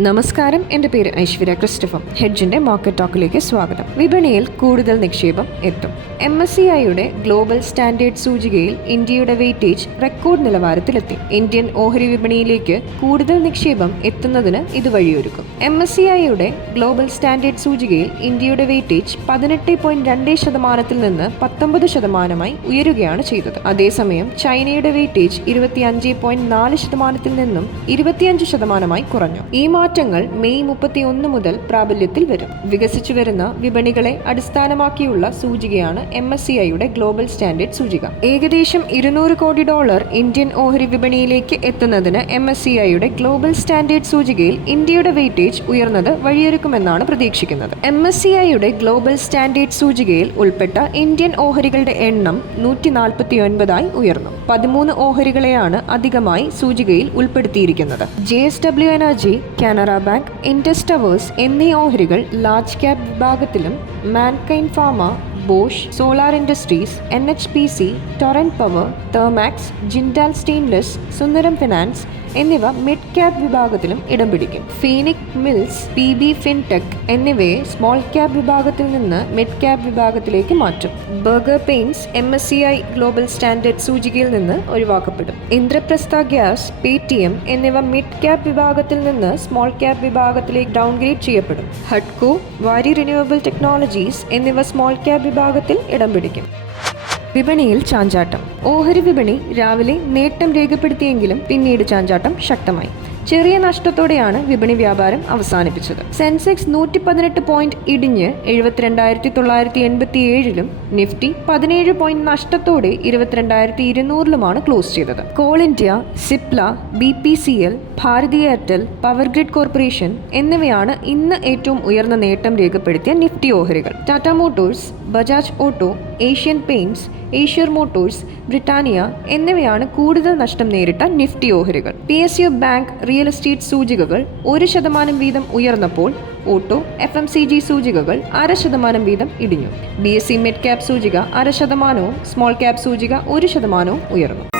നമസ്കാരം. എന്റെ പേര് ഐശ്വര്യ ക്രിസ്റ്റഫം. ഹെഡ്ജിന്റെ മാർക്കറ്റ് ടോക്കിലേക്ക് സ്വാഗതം. വിപണിയിൽ കൂടുതൽ നിക്ഷേപം എത്തും. എം എസ് സി ഐയുടെ ഗ്ലോബൽ സ്റ്റാൻഡേർഡ് സൂചികയിൽ ഇന്ത്യയുടെ വെയിറ്റേജ് റെക്കോർഡ് നിലവാരത്തിലെത്തി. ഇന്ത്യൻ ഓഹരി വിപണിയിലേക്ക് കൂടുതൽ നിക്ഷേപം എത്തുന്നതിന് ഇത് വഴിയൊരുക്കും എം എസ് സി ഐയുടെ ഗ്ലോബൽ സ്റ്റാൻഡേർഡ് സൂചികയിൽ ഇന്ത്യയുടെ വെയിറ്റേജ് പതിനെട്ട് പോയിന്റ് രണ്ട് ശതമാനത്തിൽ നിന്ന് പത്തൊമ്പത് ശതമാനമായി ഉയരുകയാണ് ചെയ്തത്. അതേസമയം ചൈനയുടെ വെയിറ്റേജ് ഇരുപത്തിയഞ്ച് പോയിന്റ് നാല് ശതമാനത്തിൽ നിന്നും ഇരുപത്തിയഞ്ച് ശതമാനമായി കുറഞ്ഞു. ഈ മാറ്റങ്ങൾ മെയ് മുപ്പത്തിയൊന്ന് മുതൽ പ്രാബല്യത്തിൽ വരും. വികസിച്ചു വരുന്ന വിപണികളെ അടിസ്ഥാനമാക്കിയുള്ള സൂചികയാണ് എം എസ് സി ഐയുടെ ഗ്ലോബൽ സ്റ്റാൻഡേർഡ് സൂചിക. ഏകദേശം ഇരുന്നൂറ് കോടി ഡോളർ ഇന്ത്യൻ ഓഹരി വിപണിയിലേക്ക് എത്തുന്നതിന് എം എസ് സി ഐയുടെ ഗ്ലോബൽ സ്റ്റാൻഡേർഡ് സൂചികയിൽ ഇന്ത്യയുടെ വെയിറ്റേജ് ഉയർന്നത് വഴിയൊരുക്കുമെന്നാണ് പ്രതീക്ഷിക്കുന്നത്. എം എസ് സി ഐയുടെ ഗ്ലോബൽ സ്റ്റാൻഡേർഡ് സൂചികയിൽ ഉൾപ്പെട്ട ഇന്ത്യൻ ഓഹരികളുടെ എണ്ണം നൂറ്റി നാൽപ്പത്തി ഒൻപതായി ഉയർന്നു. പതിമൂന്ന് ഓഹരികളെയാണ് അധികമായി സൂചികയിൽ ഉൾപ്പെടുത്തിയിരിക്കുന്നത്. J S W energy Canara bank Indus towers എന്നീ ഓഹരികൾ ലാർജ് ക്യാപ് വിഭാഗത്തിലും Mankind pharma Bosch solar industries N H P C Torrent power Thermax Jindal stainless Sundaram finance എന്നിവ മിഡ് ക്യാപ് വിഭാഗത്തിലും ഇടം പിടിക്കും. Phoenix mills P B fintech എന്നിവയെ small cap വിഭാഗത്തിൽ നിന്ന് മിഡ് ക്യാപ് വിഭാഗത്തിലേക്ക് മാറ്റും. Berger paints M S C I global standard സൂചികയിൽ നിന്ന് ഒഴിവാക്കപ്പെടും. Indraprastha gas pay T M എന്നിവ മിഡ് ക്യാപ് വിഭാഗത്തിൽ നിന്ന് സ്മോൾ ക്യാപ് വിഭാഗത്തിലേക്ക് ഡൗൺഗ്രേഡ് ചെയ്യപ്പെടും. ഹഡ്കോ വാരി റിന്യൂവബിൾ ടെക്നോളജീസ് എന്നിവ സ്മോൾ ക്യാപ് വിഭാഗത്തിൽ ഇടം പിടിക്കും. വിപണിയിൽ ചാഞ്ചാട്ടം. ഓഹരി വിപണി രാവിലെ നേട്ടം രേഖപ്പെടുത്തിയെങ്കിലും പിന്നീട് ചാഞ്ചാട്ടം ശക്തമായി. ചെറിയ നഷ്ടത്തോടെയാണ് വിപണി വ്യാപാരം അവസാനിപ്പിച്ചത്. സെൻസെക്സ് നൂറ്റി പതിനെട്ട് പോയിന്റ് ഇടിഞ്ഞ് എഴുപത്തിരണ്ടായിരത്തി തൊള്ളായിരത്തി എൺപത്തി ഏഴിലും നിഫ്റ്റി പതിനേഴ് പോയിന്റ് നഷ്ടത്തോടെ ഇരുപത്തിരണ്ടായിരത്തി ഇരുന്നൂറിലുമാണ് ക്ലോസ് ചെയ്തത്. Coal India Cipla B P C L Bharti Airtel power grid corporation എന്നിവയാണ് ഇന്ന് ഏറ്റവും ഉയർന്ന നേട്ടം രേഖപ്പെടുത്തിയ നിഫ്റ്റി ഓഹരികൾ. Tata motors Bajaj auto Asian paints Eicher motors Britannia എന്നിവയാണ് കൂടുതൽ നഷ്ടം നേരിട്ട നിഫ്റ്റി ഓഹരികൾ. P S U bank real estate സൂചികകൾ ഒരു ശതമാനം വീതം ഉയർന്നപ്പോൾ auto F M C G സൂചികകൾ അര ശതമാനം വീതം ഇടിഞ്ഞു. B S C mid cap സൂചിക അര ശതമാനവും സ്മോൾ ക്യാപ് സൂചിക ഒരു ശതമാനവും ഉയർന്നു.